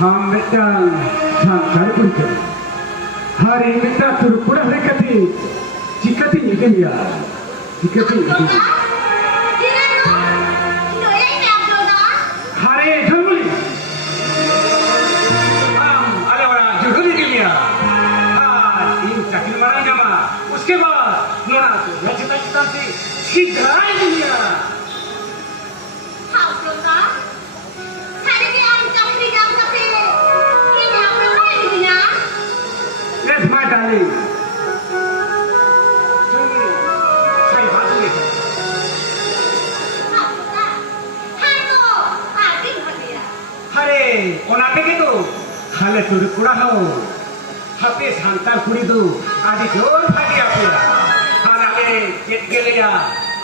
Ham metang sangkar punca. Hari meta turpura rekati. Jikati ikan ya. Jikati ikan. Hari jambuli. अरे बड़ा जुगली के लिया इन चकली मारेंगे माँ उसके बाद नोना तो रचिता चिता से सिद्धाई लिया हाँ प्रोगा सारे के आम चकली जाम करते ये आप लोग नहीं दिया Yes my darling सही बात है हाँ प्रोगा हाँ तो आगे बढ़ गया अरे ओनाटे के तो खाले तुर कुड़ा हो हपे सांता कुड़ी दो आदि जोर भागी आपे खाना के जेट के लिया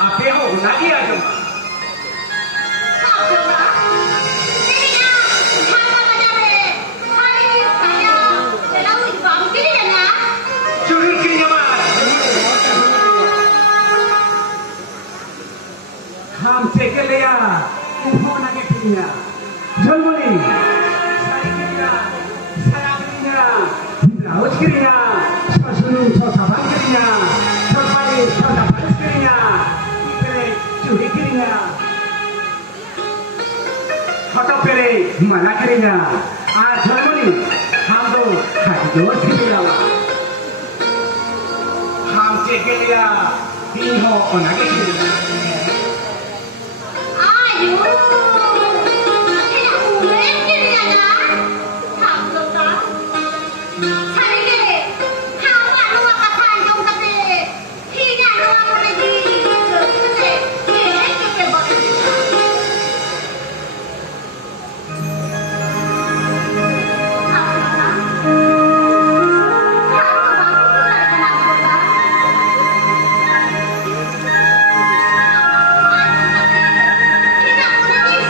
आपे हो नागी आ जाओ हाँ प्रोगा तेरी ना खाना बजा रहे खाली खाया तेरा वो बाम के लिए ना चुरी की जमा हम से के लिया हो नागे किया जलमनी Laut kirinya, sesunung sosaban kirinya, sosai sosaban kirinya, pere curi kirinya, foto pere mana kirinya, Germany, hamdo hadiah kirinya, ham cekirinya, pinho onage kirinya. ayo तेरा उम्र के लिए ना हाँ प्रोगा सारे के हाँ वालों का खान जों करते ठीक है ना वालों ने दी जो किसे ये किसे बोल हाँ प्रोगा हाँ तो बापू लड़का ना प्रोगा ठीक है उन्हें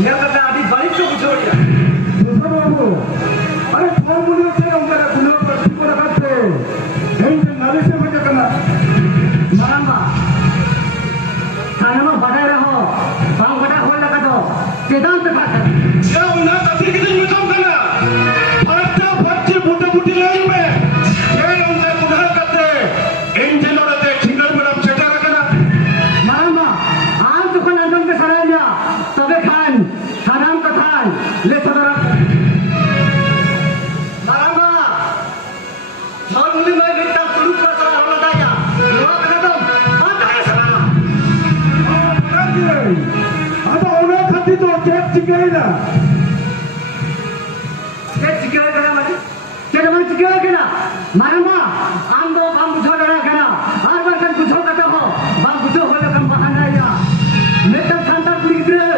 ᱧᱮᱞ ᱠᱟᱛᱮ ᱟᱹᱰᱤ ᱵᱟᱹᱲᱤᱡ ᱠᱚ ᱵᱩᱡᱷᱟᱹᱣ ᱮᱫᱟ ᱥᱩᱥᱟᱹᱨ ᱵᱟᱹᱵᱩ ᱟᱨᱮ ᱯᱷᱳᱱ ᱢᱩᱞᱤᱭᱚ ᱛᱮ ᱚᱱᱠᱟ ᱜᱩᱱᱟᱹᱣ ᱯᱟᱹᱨᱥᱤ ᱠᱚ ᱞᱟᱜᱟᱛᱮ ᱤᱧ ᱱᱟᱞᱤᱥᱮ ᱦᱮᱡ ᱟᱠᱟᱱᱟ ᱢᱟᱨᱟᱝᱵᱟ ᱥᱟᱱᱟᱢ ᱵᱟᱰᱟᱭ ᱨᱮᱦᱚᱸ ᱵᱟᱝ ᱵᱟᱰᱟᱭ ᱦᱚᱲ ᱞᱮᱠᱟ ᱫᱚ ᱪᱮᱫᱟᱜ ᱯᱮ ᱠᱟᱛᱷᱟ ᱭᱟ ᱚᱱᱟ ᱠᱟᱛᱷᱟ ᱜᱤᱧ ᱢᱮᱛᱟᱢ ᱠᱟᱱᱟ ᱯᱷᱟᱨᱪᱟ ᱯᱷᱟᱨᱪᱤ ᱵᱩᱴᱟᱹ ᱵᱩᱴᱤ ᱞᱟᱹᱭ ᱢᱮ ᱮ ᱚᱱᱠᱟ ᱜᱩᱱᱟᱹᱣ ᱠᱟᱛᱮ ᱤᱧ ᱴᱷᱮᱱ ᱱᱚᱰᱮ ᱥᱤᱸᱜᱟᱹᱲ ᱵᱮᱲᱟᱢ ᱥᱮᱴᱮᱨ ᱟᱠᱟᱱᱟ ᱢᱟᱨᱟᱝᱵᱟ ᱟᱢ ᱡᱚᱠᱷᱚᱱ ᱟᱸᱡᱚᱢ ᱯᱮ ᱥᱟᱱᱟᱭᱮᱧᱟ ᱛᱚᱵᱮ ᱠᱷᱟᱱ ᱥᱟᱱᱟᱢ ᱠᱟᱛᱷᱟᱧ ᱞᱟᱹᱭ ᱥᱚᱫᱚᱨᱟ ᱢᱟᱨᱟᱝᱵᱟ ᱡᱷᱚᱞ ᱢᱩᱞᱤ ᱢᱟᱹᱭ ᱢᱤᱫᱴᱟᱝ ᱛᱩᱲᱩᱠ ᱠᱚ ᱥᱟᱞᱟᱜ ᱨᱚᱲ ᱞᱮᱫᱟᱭᱟ ᱱᱚᱣᱟ ᱠᱟᱛᱷᱟ ᱫᱚ ᱵᱟᱝ ᱛᱟᱦᱮᱸ ᱥᱟᱱᱟᱢᱟ ᱟᱫᱚ ᱚᱱᱟ ᱠᱷᱟᱹᱛᱤᱨ ᱫᱚ ᱪᱮᱫ ᱪᱤᱠᱟᱹᱭᱮᱱᱟ ᱪᱮᱫ ᱪᱤᱠᱟᱹ ᱟᱠᱟᱱᱟ ᱢᱟᱱᱮ ᱪᱮᱫ ᱵᱟᱝ ᱪᱤᱠᱟᱹ ᱟᱠᱟᱱᱟ ᱢᱟᱨᱟᱝᱵᱟ ᱟᱢ ᱫᱚ ᱵᱟᱢ ᱵᱩᱡᱷᱟᱹᱣ ᱫᱟᱲᱮᱭᱟᱜ ᱠᱟᱱᱟ ᱟᱨ ᱵᱟᱝᱠᱷᱟᱱ ᱵᱩᱡᱷᱟᱹᱣ ᱠᱟᱛᱮ ᱦᱚᱸ ᱵᱟᱢ ᱵᱩᱡᱷᱟᱹᱣ ᱦᱚᱲ ᱞᱮᱠᱟᱢ ᱵᱟᱦᱟᱱᱟᱭᱟ ᱢᱤᱫᱴᱟᱝ ᱥᱟᱱᱛᱟᱲ ᱠᱩᱲᱤ ᱜᱤᱫᱽᱨᱟᱹ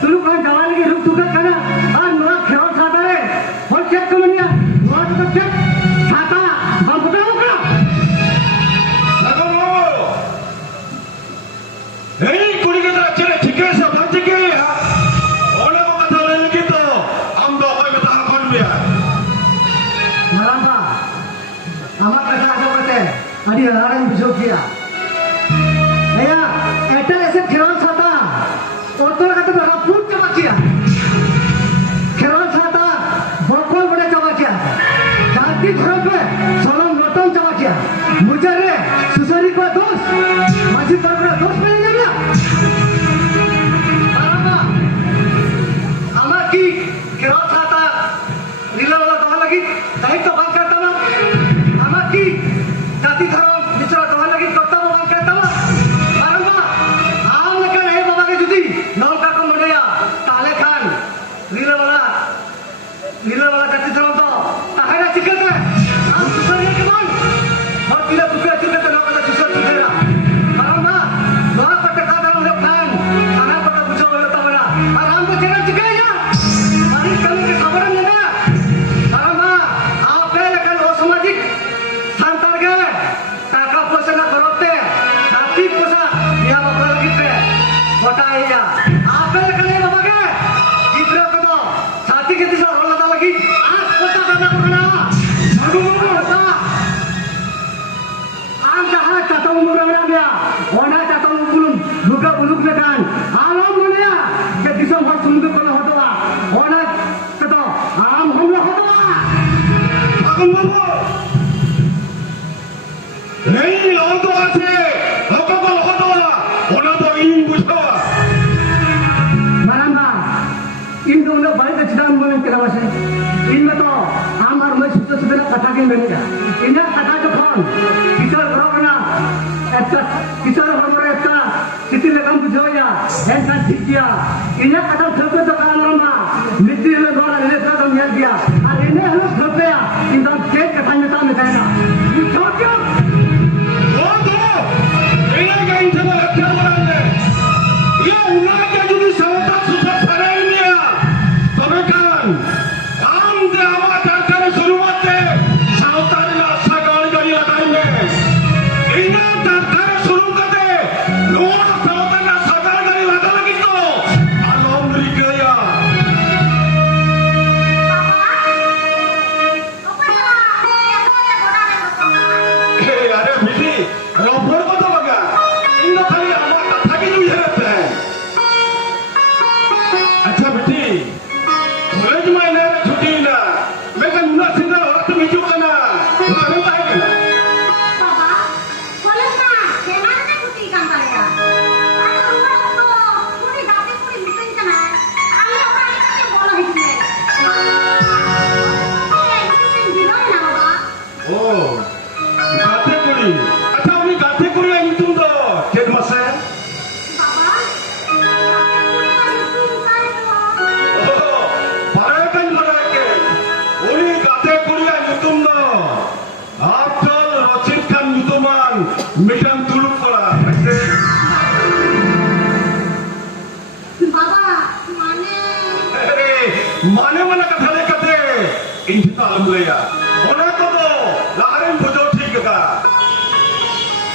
ᱛᱩᱲᱩᱠ ᱠᱷᱚᱱ ᱡᱟᱶᱟᱭ ᱞᱟᱹᱜᱤᱫ ᱨᱩᱯ ᱴᱩᱠᱟᱹᱜ ᱠᱟᱱᱟ ᱟᱨ ᱱᱚᱣᱟ ᱠᱷᱮᱨᱣᱟᱞ ᱥᱟᱶᱛᱟ ᱨᱮ ᱦᱚᱲ ᱪᱮᱫ ᱠᱚ ᱢᱮᱱᱮᱜᱼᱟ ᱱᱚᱣᱟ ᱫᱚ ᱪᱮᱫ ᱥᱟᱶᱛᱟ ᱵᱟᱢ ᱵᱩᱡᱷᱟᱹᱣ ᱠᱟᱱᱟ এই কুড়ি গেছে ছেলে ঠিকই সে বাঁচে কে অনেক কথা লই লাগি তো আম তো কই কথা কোন বিয়া ᱢᱟᱨᱟᱝᱵᱟ ᱟᱢᱟᱜ ᱠᱟᱛᱷᱟ ᱟᱸᱡᱚᱢ ᱠᱟᱛᱮ ᱟᱹᱰᱤ ᱦᱟᱦᱟᱲᱟᱧ ᱵᱩᱡᱷᱟᱹᱣ ᱠᱮᱜᱼᱟ ᱮᱭᱟ ᱮᱴᱟᱜ ᱮᱥᱮᱫ ᱠᱷᱮᱨᱣᱟᱞ ᱥᱟᱶᱛᱟ ᱚᱛᱚᱨ ᱠᱟᱛᱮ ᱯᱮ ᱨᱟᱹᱯᱩᱫ ᱪᱟᱵᱟ ᱠᱮᱜᱼᱟ ᱠᱷᱮᱨᱣᱟᱞ ᱥᱟᱶᱛᱟ ᱵᱚᱠᱚᱞ ᱵᱚᱰᱮ ᱪᱟᱵᱟ ᱠᱮᱜᱼᱟ ᱡᱟᱹᱛᱤ ᱫᱷᱚᱨᱚᱢ ᱯᱮ ᱥᱚᱞᱚᱝ ᱞᱚᱴᱚᱢ ᱪᱟᱵᱟ ᱠᱮᱜᱼᱟ ᱢᱩᱪᱟᱹᱫ ᱨᱮ ᱥᱩᱥᱟᱹᱨᱤ ᱠᱚᱣᱟᱜ ᱫᱳষ ᱢᱟᱹᱡᱷᱤ ᱯᱟᱨᱜᱟᱱᱟ ᱫᱳষ ᱯᱮ ᱧᱟᱢᱮᱜᱼᱟ ᱢᱟᱨᱟᱝᱵᱟ ᱟᱢᱟᱜ ᱠᱤ ᱠᱷᱮᱨᱣᱟল ᱥᱟᱶᱛᱟ ᱨᱤᱞᱟᱹᱢᱟᱞᱟ ᱫᱚᱦᱚ ᱞᱟᱹᱜᱤᱫ দায়িত্ব ᱵᱟᱝ ᱠᱟᱱ ᱛᱟᱢᱟ ᱟᱢᱟᱜ ᱠᱤ জাতি ধর্ম বিচরা দোহা লাগি কর্তব্য বাং ᱠᱟᱱ ᱛᱟᱢᱟ ᱢᱟᱨᱟᱝᱵᱟ ᱟᱢ ᱞᱮᱠᱟᱱ ᱟᱭᱳ ᱵᱟᱵᱟ ᱜᱮ ᱡᱩᱫᱤ ᱱᱚᱝᱠᱟ ᱠᱚ ᱢᱚᱱᱮᱭᱟ ᱛᱟᱦᱞᱮ ᱠᱷᱟᱱ ᱨᱤᱞᱟᱹᱢᱟᱞᱟ জাতি ধর্ম ᱫᱚ ᱛᱟᱦᱮᱱᱟ ᱪᱤᱠᱟᱹᱛᱮ ᱟᱢ ᱥᱩᱥᱟᱹᱨᱤᱭᱟᱹ ᱜᱮᱵᱚᱱ ᱦᱚᱲ ᱛᱤᱱᱟᱹ ᱵᱩᱠᱟᱹ ᱟᱹᱪᱩᱨ ᱠᱟᱛᱮ ᱱᱚᱣᱟ ᱠᱚᱫᱚ ᱥᱩᱥᱟᱹᱨ ᱥᱩᱥᱟᱹᱨᱟ ᱢᱟᱨᱟᱝᱵᱟ ᱱᱚᱣᱟ ᱠᱚ ᱴᱮᱠᱟᱣ ᱫᱟᱨᱟᱢ ᱦᱩᱭᱩᱜ ᱠᱷᱟᱱ ᱥᱟᱱᱟᱢ ᱠᱚᱫᱚ ᱵᱩᱡᱷᱟᱹᱣ ᱦᱩᱭᱩᱜ ᱛᱟᱵᱚᱱᱟ ᱟᱨ ᱟᱢ ᱫᱚ ᱪᱮᱫ ᱮᱢ ᱪᱤᱠᱟᱹᱭᱮᱜᱼᱟ ᱵᱟᱹᱲᱤᱡ ᱠᱟᱹᱢᱤ ᱜᱮ ᱥᱟᱵᱚᱱᱮᱢ ᱧᱟᱢᱟ ᱢᱟᱨᱟᱝᱵᱟ ᱟᱯᱮ ᱞᱮᱠᱟᱱ অসামাজিক ᱥᱟᱱᱛᱟᱲ ᱜᱮ টাকা পয়সা না করতে জাতি পয়সা বিয়া বাপলা লাগি পে গোটাইয়া আপে লেখানে বাবা গে গিদ্রা কদো জাতি কে দিশা রলাদা লাগি আজ কথা বাবা করনা বাবু বাবা আম যাহা চাতম মুরানা গয়া ওনা চাতম বুলুম লুকা বুলুক বেকান আলম মনিয়া যে দিশম হর সুন্দর কোন হতবা ওনা কদো আম হমলা হতবা আগুন বাবু এই লোক আছে লোক বল হতো ওনা তো ইন বুঝাওয়া Maramba, इन दोनों बाइक चिदाम बोले केला बसे इन में तो आम और मैं सुतो सुतो कथा के मेनेगा इन्हें कथा जो कौन किशोर ग्रोकना ऐसा किशोर हमारे ऐसा किसी लगन बुझाया ऐसा ठीक किया इन्हें कथा सुतो तो काम रहा मिट्टी में गोला ले तो हम याद दिया और इन्हें हम सब गया इन दोनों केक कथा में काम में देना क्यों क्यों এরা গাইন থেকে হত্যা করালে ইয়া উনাকে যদি সাওতা সুসা ছাড়াই নিয়া তবে কান আম যে আমার সরকারে শুরু হতে সাওতার না সাগর গাড়ি লাগাইলে ইনা সরকারে শুরু করতে লোয়া সাওতার না সাগর গাড়ি লাগালে কিন্তু আলমরিকায়া আরে বিধি রফর কত বাগা ইনো খালি আমার কথা কি তুই হেরতে আচ্ছা বিধি কলেজ মাইনে ছুটি না মেকা নুনা সিঙ্গার হতে মিজু কানা আমি পাই কেনা বাবা বলেন না সেমানে না ছুটি কাম তালেয়া আর আমরা তো পুরি দাতে পুরি মিটিং কানা আমি ওরা এটাকে বলা হইছে এই দিনই না বাবা ও গাতে করি আচ্ছা আমি গাতে করি আই তুমি তো চেক মাসে বাবা তুমি কাই ও পারে কান লড়াকে উনি গাতে করি আই তুমি তো আফটার রচিত খান মুতমান মিটান তুলুক করা বাবা মানে माने मना कथा लेकते इंठी तालम लेया ओना को तो लारे बुझो ठीक का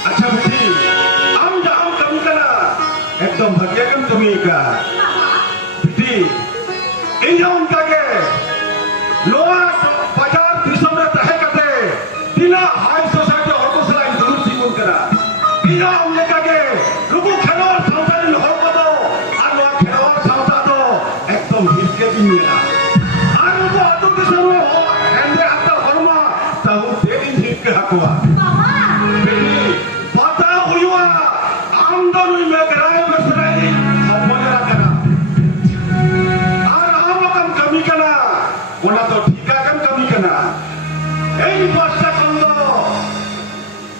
अच्छा बेटी हम कमी कना एकदम भाग्य कम तुम्ही का বাবা बेटी ᱤᱧ ᱦᱚᱸ ᱚᱱᱠᱟᱜᱮ ᱱᱚᱣᱟ ᱵᱟᱡᱟᱨ ᱫᱤᱥᱚᱢ ᱨᱮ ᱛᱟᱦᱮᱸ ᱠᱟᱛᱮ ᱛᱤᱱᱟᱹᱜ ᱦᱟই ᱥᱳᱥᱟᱭᱴᱤ ᱦᱚᱲ ᱠᱚ ᱥᱟᱞᱟᱜ ᱤᱧ ᱫᱩᱲᱩᱵ ᱛᱤᱸᱜᱩᱱ ᱠᱟᱱᱟ ᱤᱧ ᱦᱚᱸ ᱚᱱᱠᱟᱜᱮ ᱱᱩᱠᱩ ᱠᱷᱮᱨᱣᱟᱲ ᱥᱟᱶᱛᱟ ᱨᱮᱱ ᱦᱚᱲ ᱠᱚᱫᱚ ᱟᱨ ᱱᱚᱣᱟ ᱠᱷᱮᱨᱣᱟᱲ ᱥᱟᱶᱛᱟ ᱫᱚ ᱮᱠᱫᱚম ᱦᱤᱨᱠᱟᱹᱛᱤᱧ ᱧᱮᱞᱟ ᱟᱨ ᱱᱩᱠᱩ ᱟᱹᱛᱩ ᱫᱤᱥᱚᱢ ᱨᱮ ᱦᱮᱸᱫᱮ ᱦᱟᱛᱟ ᱦᱚᱲᱢᱟ ᱛᱟᱹᱦᱩ ᱛᱮᱫᱤᱧ ᱦᱤᱨᱠᱟᱹ ᱟᱠᱚᱣᱟ বাবা ᱵᱤᱴᱤ ᱯᱟᱛᱟ ᱦᱩᱭᱩᱜᱼᱟ ᱟᱢ ᱫᱚ ᱱᱩᱭ ᱢᱮᱜᱽᱨᱟᱭ ᱢᱮᱥᱨᱟᱭ ᱦᱚᱯᱚᱱᱮᱨᱟ ᱠᱟᱱᱟ আর আমাকে কমি কেনা ওনা তো ঠিকাকান কমি কেনা এই পাঁচটা খন্ড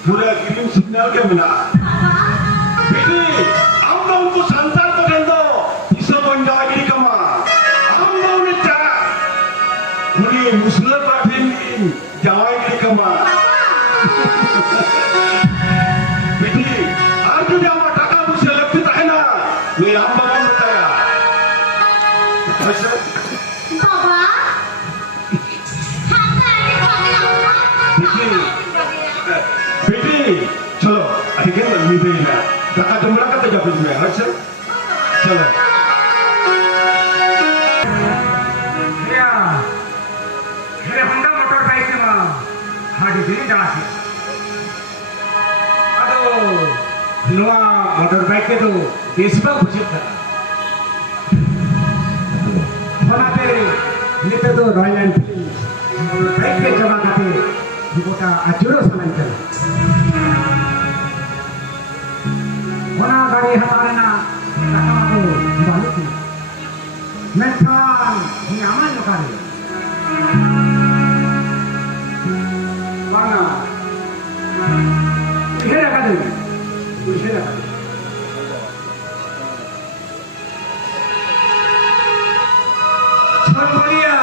পুরো গ্রিন সিগন্যাল কে মেনা বেটি আমরা উनको संसार को दें दो इसे बन जाएगी कमा আমরা উনি চা উনি মুসলিম পাঠিন जाएगी कमा बेटी আর যদি আমার টাকা পয়সা লাগতে থাকে না मैं हम बाबा बताया अच्छा বাবা হাতারে পাগলা बेटी चलो अरे लंबी दे ना धक्का जमला का तेजा कुछ में अच्छा चलो या हेरे होंडा मोटर बाइक में हाडी दिन जासी अदो नवा मोटर बाइक के तो बेसबा बुझित था होनाते निते तो रॉयल एनफील्ड मोटर बाइक के जमा करते गोटा अजुरो सामान चला होना गाड़ी हमारे ना टाका को बालू थी मेथान ini aman lo kali bana ihera kadu ihera kadu छोड़िया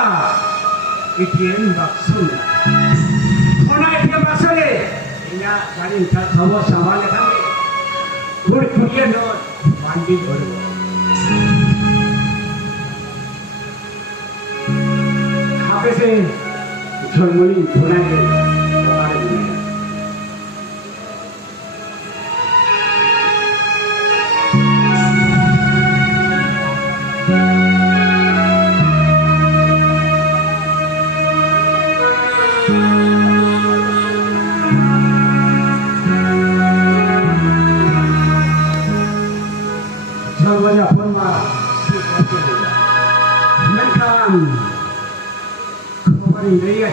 एटीएम बक्सो होना एटीएम बक्सो ले इना गाड़ी था सब सामान लेखा गुड़ कुड़िया नोट बांडी भरो खापे से झलमली धोना के बारे में झलमली अपन मा menkan kembali dia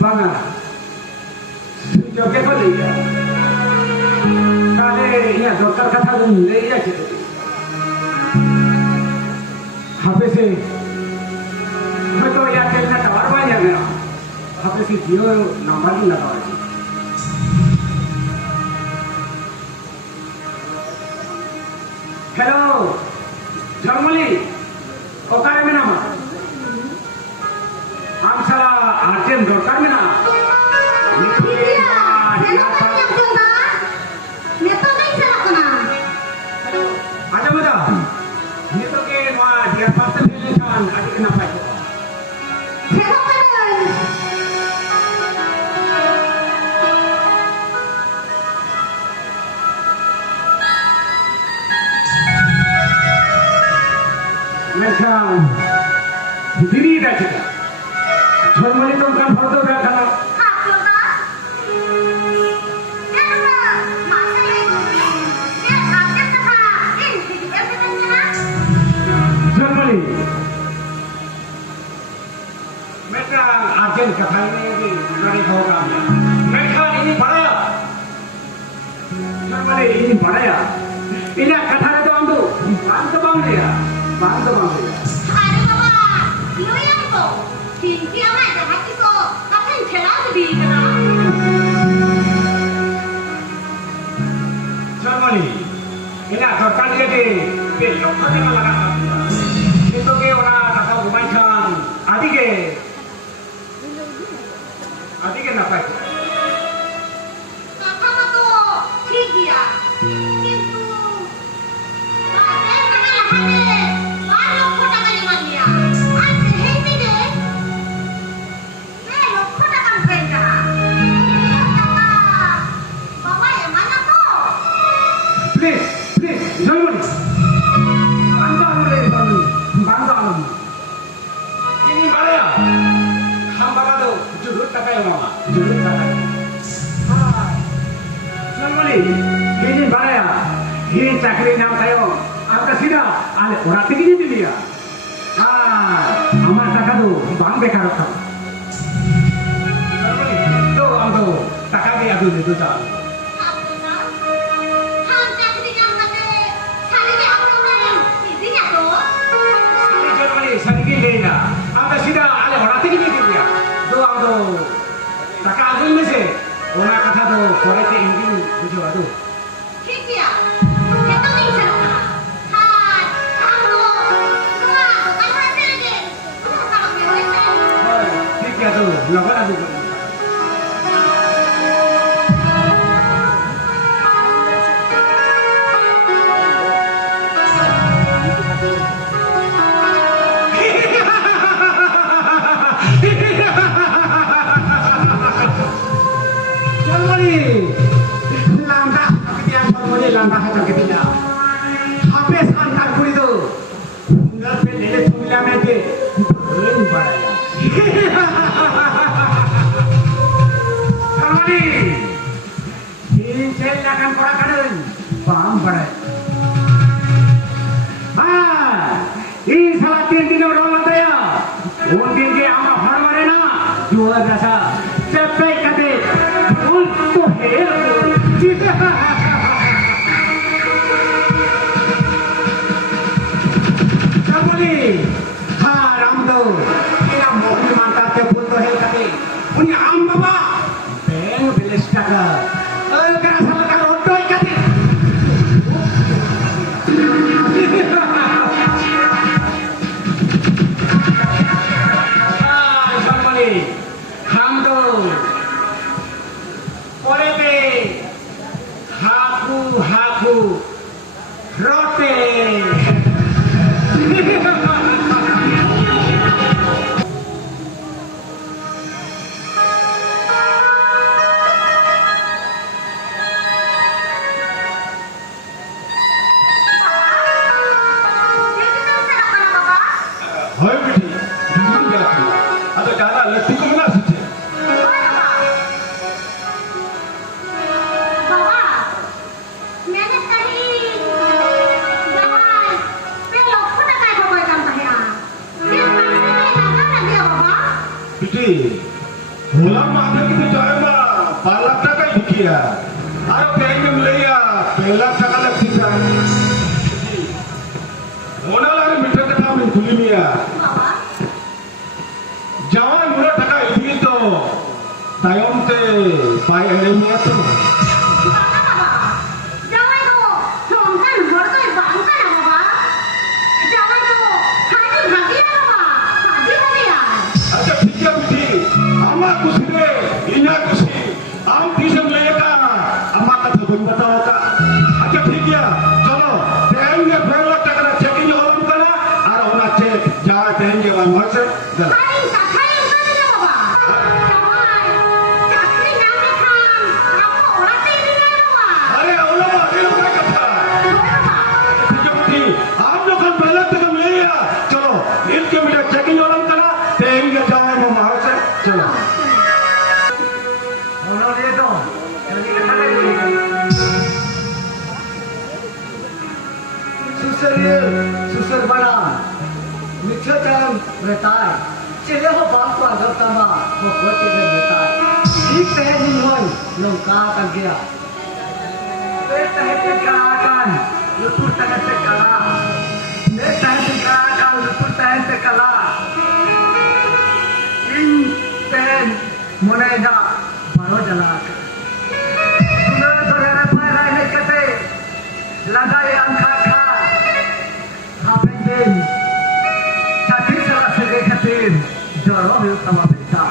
bana joget balik dia kali ini dokter kata dun dia gitu HP से तो या चलना टावर वाला है HP से जियो नंबर नहीं लगा है हेलो जर्मनी ओकारे में नामा आम साला अर्जेंट दरकार में ना iya kenapa yang coba neto नहीं salah kena ada mata ini तो के वहाँ dia pasti pilihan adik kenapa itu kenapa kan menkan diri dah kita Germany tu kan foto dah kana hak coba kenapa masa itu dia ada kata ini dia benar Germany mereka arjen kata ini di dari kau kami mereka ini bada Germany ini bada ya ini kata itu amdu bantu bang dia Ada bawa, lo yang tu, tinggi amat dah hati tu, tapi celah lebih kena. Germany ini asalkan dia di belok ke mana lagi itu ke orang kata umayan adik apa itu Kata tu, ठीक dia. কিন্তু, badan mana hati, baru kota kali dia. Ada hebat deh. Loko tak kan benda. Kata ini baraya. Ini cakri nyam tayo. Apa sih dah? Ale orang tinggi ni dia. Amar taka tu bang bekar tak. Tu amdo taka dia tu itu dah. Sani leena. Apa sih dah? Ale orang tinggi ni dia. Tu amdo taka agun mese. Orang kata tu korek ingin bujuk tu. Lawan aku. Jamani, lambda, kemudian kemudian lambda hajat kemudian. Habis antar kuri tu, nggak pelele cumila mete, belum baraya. Jamani, ini saya akan korakan paham baraya. Ini salah tin orang lataya. Mungkin ke ama farmare na, dua jasa. Cepat kate, untuk hero. Jamani, ramdo, kita mohon mata ke untuk hero kate. Punya amba ba, beng beles jaga. Kerana salah kan rontoi kate. Haku rote. Hai betul, jujur betul. Ada cara letih kau mana sih? Ulang mana kita cari mah, palak tak kaya dukia. Ayo pengen melaya, pelak tak kaya kita. Mana lagi minta kita main kulimia. Jangan mula tak kaya itu. Tayom te, payah lemia tu. Aku sini, ini aku sini. Aku bisa melihat apa kata berbatawa ka. Aja ठीक है, चलो देंगे पहला टकरा checking home करा और होना check जा देंगे वहां से चलो अरे ओला अरे क्या कथा ठीक है बेटी आप लोग हम पहले तक हम ले लिया चलो इनके बेटा चेकिंग होम करा देंगे जाओ वहां से चलो susur bana, mikir dalam betai, cile ho bangku agak tambah, ho buat cile betai. Ini teh ni hoi, longka kan dia. Teh tekakan, lutur teh tekalah. Teh tekakan, lutur teh tekalah. In teh mulai dah baru jalan. Sudah berada pada ini kete, lagai angkat. Jadi salah sebagai jorong itu sama kita.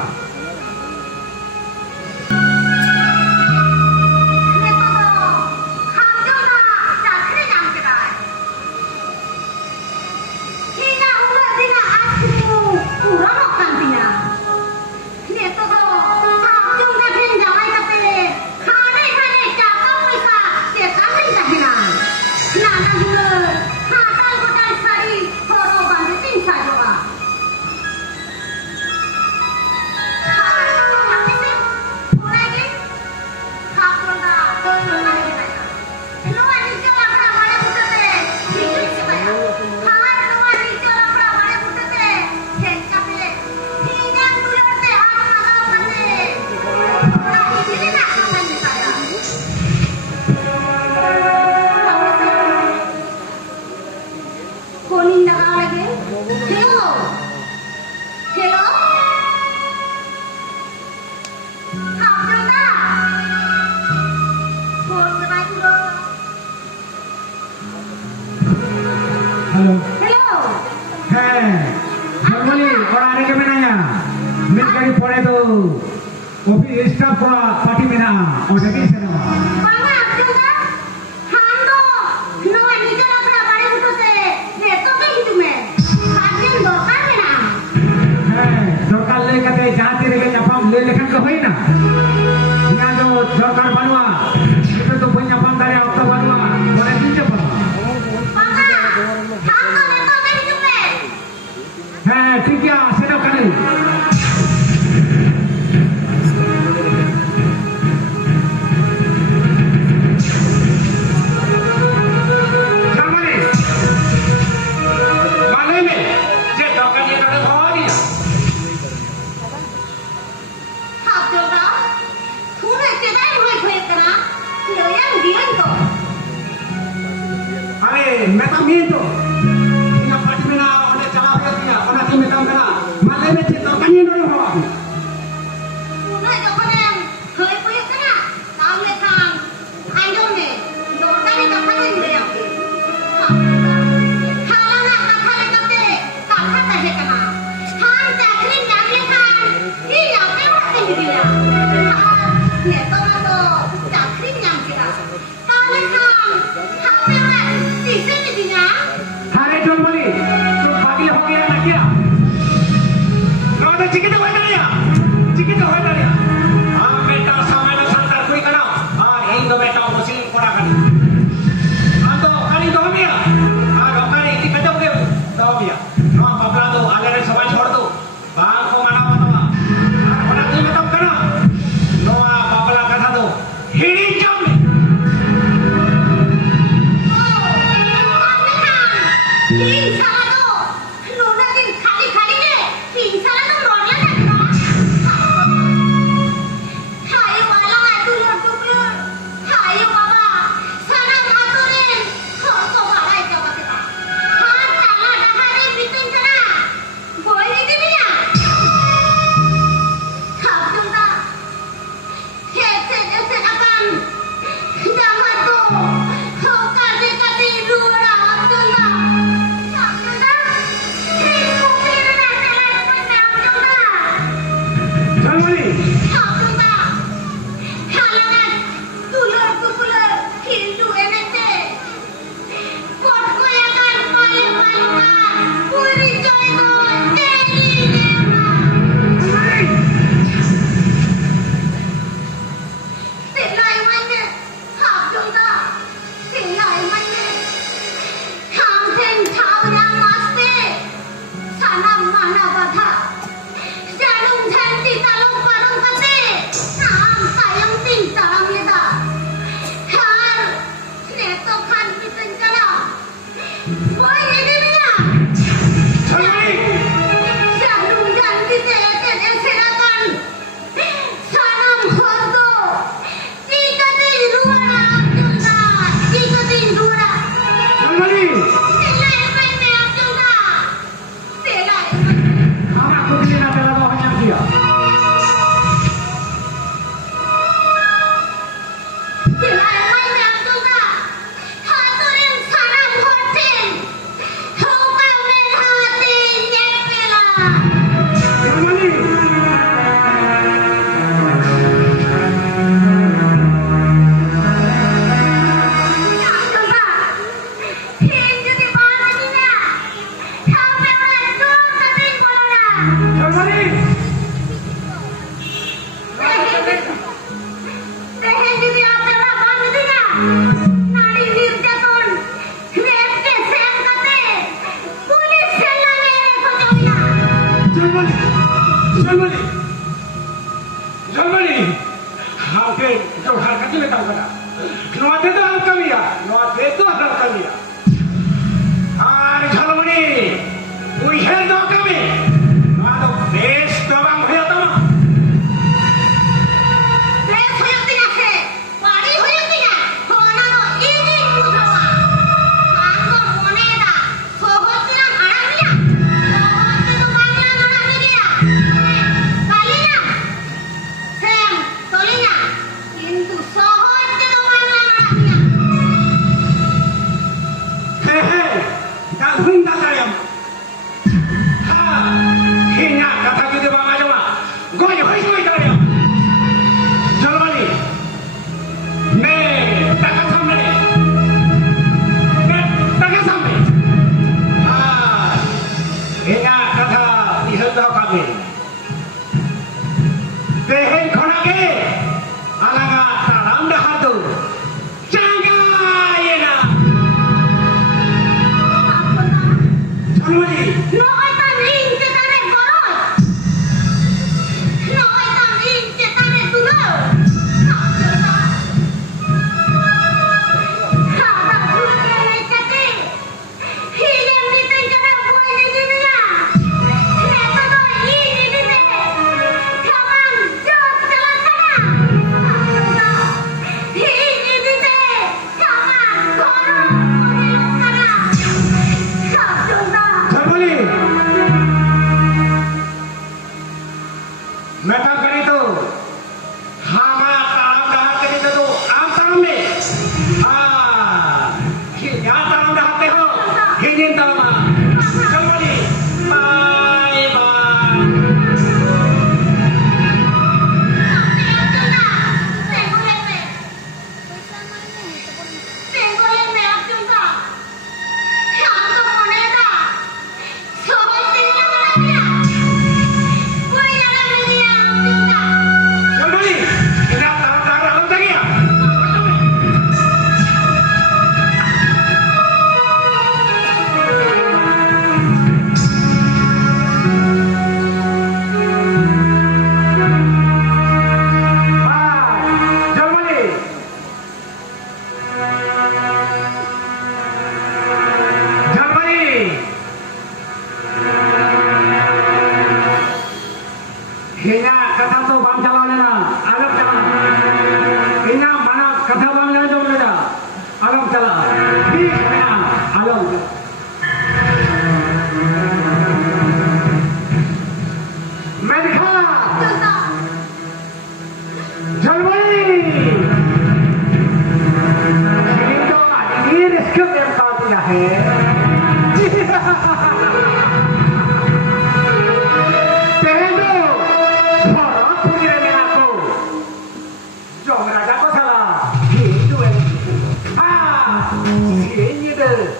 Halo. Hello. Heh. Normally orang ada ke mana? Mereka pore tu. Office staff party mana? Orang ni sana. Bangga juga. Hando. Noa nicara kena bari utase. Neto ke hidup me. Kajian dokar na. Heh. Dokar le kate jahati rege nyapam le lekhan ke hoy na. Yang tu dokar banwa. Itu tu punya nyapam dari okta banwa. Orang ni je banwa. Bangga. Hando neto ke hidup me. Heh. ठीक है. Setup करें. Hap juga. Kuna cedai mulai kue kena. Loyang dia itu. अरे मैं तो mean तो ये party में ना उन्हें चला गया किया उन्हें तो मैं काम करा माले में तो कहीं नहीं हुआ Kuna jauh yang kue kue kena. Kau lekang. Ayo me. Dokar ni dokar ni dia. Kalau nak kata lekate, kata tak kena. Han cakri nak lekang. Iya, kau tak dia. Ya, tu cakri yang kita. Kau lekang. Apa yang sisa ni dia? हारे zone बोली तो बाकी हो गया ना क्या no तो चिकित हो गया हाँ बेटा समय में संतान कोई करो हाँ यही तो बेटा उसी पड़ा कर हाँ तो कहीं तो हम या हाँ डॉक्टर इतनी कचौ के तो हम या हाँ पकड़ा दो आगे रे सवाल छोड़ दो बाल को मना मत हाँ बड़ा तुम तब करो नो पकड़ा कथा दो हिड़ी जम Tin salah tu. Nona din kali ni. Tin salah tu rodla nak kena. Hayo walang atulur tuklur. Hayo baba. Sana aturin. Kau balai jawab kita. Han salah dah hari bitin kena. Boleh ni dia. Kau tunggu. Hese akan. Jangan tu. Kau kasih dua tunggu. Jamali Sayang, tolinya. Pintu sohor ke rumah anak-anaknya.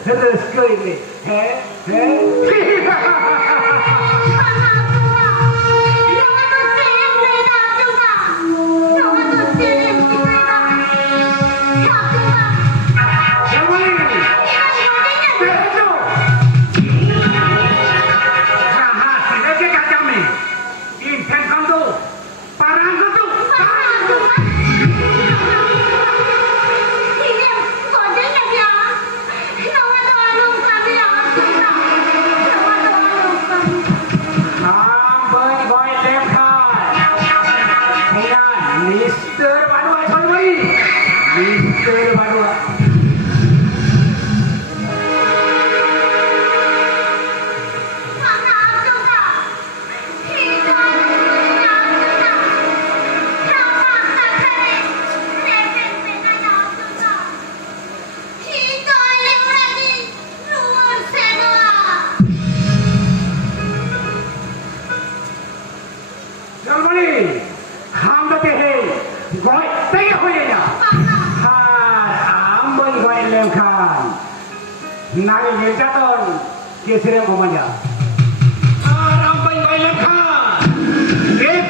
Rasa ini. Nari Mirjaton, Kesirem Komanya. Rampai Bailan Khan,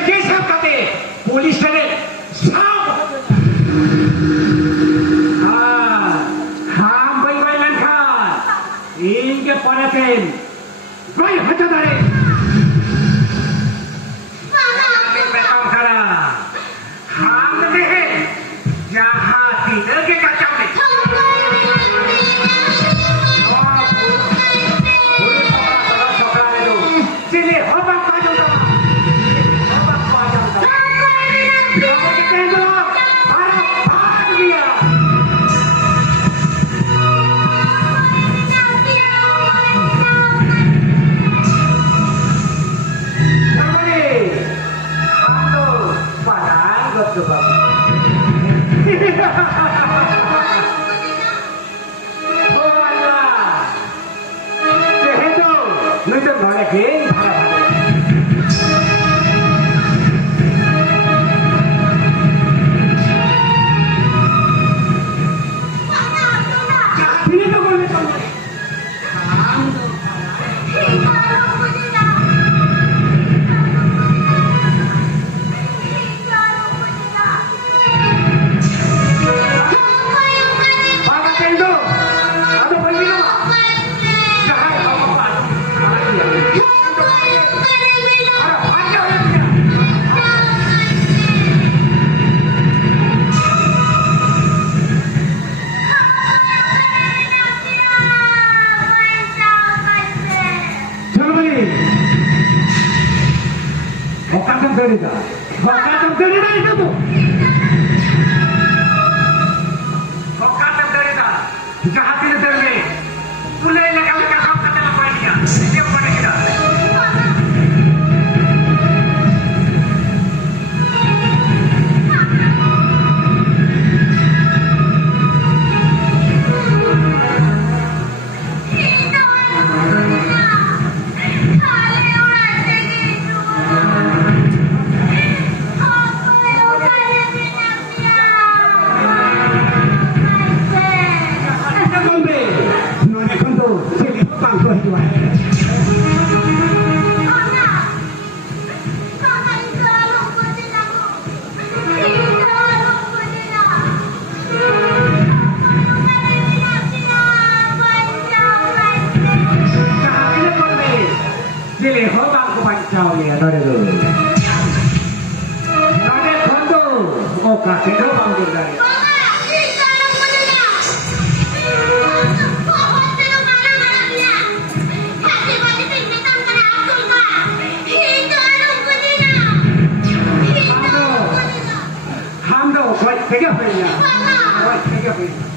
Kesap Kate, Police Channel, Sam. Rampai Bailan Khan, Inge Panaten, Bai Hatadare. Kami memang kara, Ham Dehe, Jahat tidak ke kacau ni. Hokatam terida itu tu. Hokatam terida. Jahat tidak terima. Mulai lekang lekang kata apa dia? Dia pada kita. Jadi hobang kepancau ni ada dulu. Nade kondo, oka kita hobang berdari. Hamdo, kau pegang pegang. Kau pegang pegang.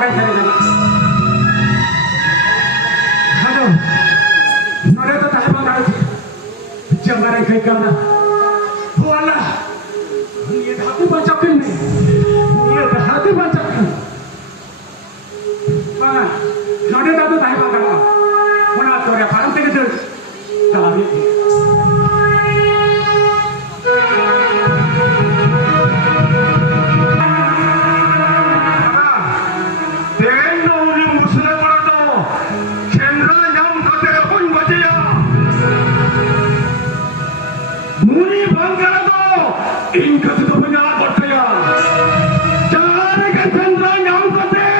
bagai cari lagi. Halo, nore to tahe bangal jangare kai kana. Wala, ये धातु बचाकिन में, ये धातु बचाकिन. Bang, nore to tahe bangal. Mana tore parang tege tu, kami. Ingat itu punya berkaya. Jangan kendra nyam kate,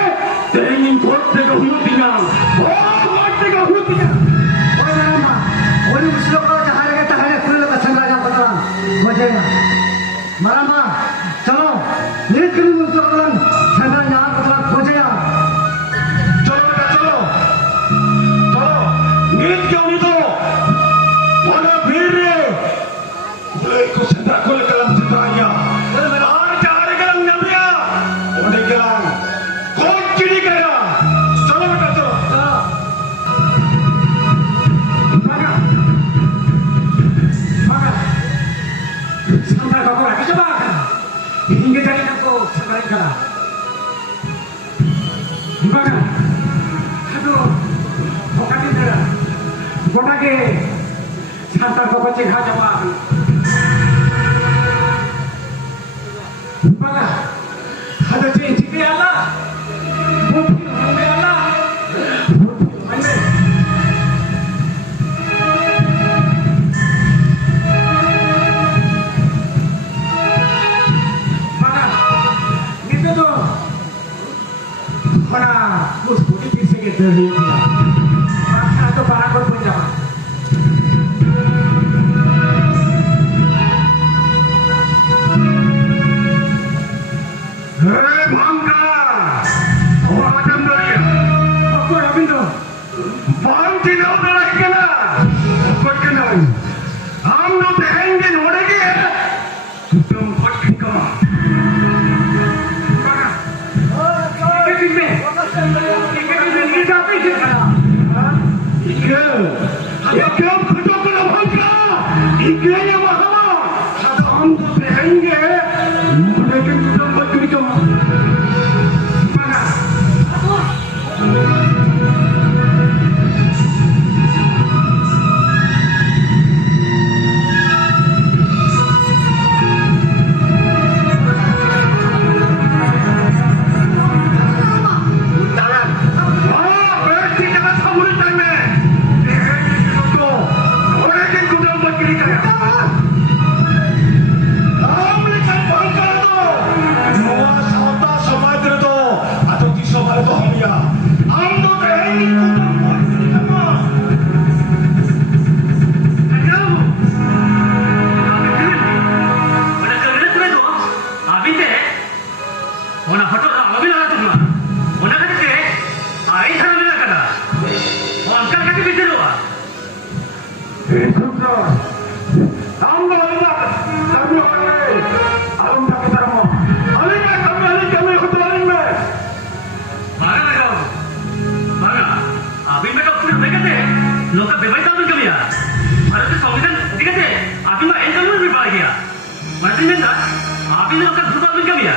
tengin kote ka hutinya. Oh, kote ka hutinya. ओए मामा ओली मुसलो को जहारे के तहारे फूल का संग राजा पतरा मजे ना मामा चलो नीत करी मुसलन संग राजा पतरा खोजे या चलो बेटा चलो चलो नीत क्यों नहीं तो वाला भीड़ रे को संदा को कलम चित्राया और चारे कलम नबिया उन्हें क्या कौन चिड़ी गया चलो बेटा चलो Bang, sampai kau lagi coba. Hingga jadi aku sampai kana. Bang, aduh, bukan ini. Bukan lagi. Santar kau baca haja bang. Bang, ada cincin dia Allah. Bukti dia Allah. Bukti mana? Itu mana bus budi bisa kita lihat. Masa itu para berpunca. Hei bangga, orang macam ni. Aku Robin tu. Bang tidak ada lagi kena. Apa kena? Ham no tehenge nore ke. Tutum kot kena. Ikam kerja kena bangga. Ikanya mahal. Ada ham tu tehenge. Mereka tutum kot kena. Mana? लोग बेवजह में कमी आ भारत संविधान ठीक है अभी मैं and में भी पा गया मतलब में ना अभी लोग का धुता में कमी आ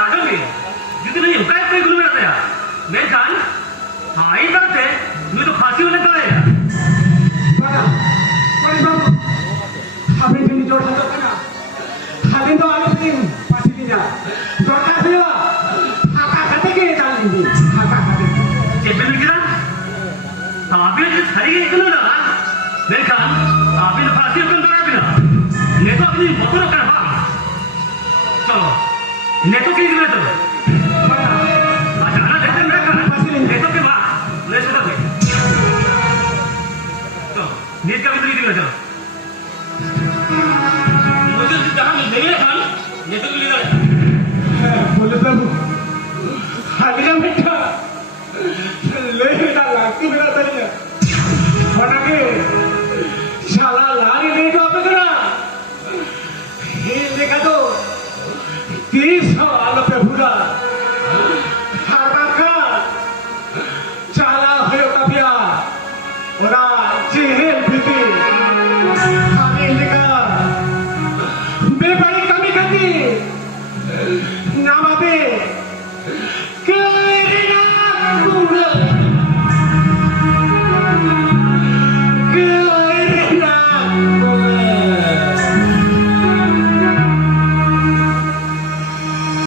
आगे भी जितने नहीं उकाय कोई गुरु में रहता है मैं जान हाँ ही करते मुझे तो फांसी होने का है Bang, कोई बात हमें भी जोड़ सकते हैं ना खाली तो आलू तीन पासी दिया जोड़ा दिया आका खाते के डाल दी आका खाते चेपे में गिरा अभी जो खरी है इतना लगा देखा अभी तो फांसी होकर दौड़ा बिना ने तो अपनी बकरों कर बा चलो ने तो की गिरा चलो जाना देते मेरे कर फांसी ने तो के बा ले सुधा कोई तो नीट का भी तो गिरा चलो मुझे जहाँ मिल गई है खान ने तो गिरा बोले बाबू खाली में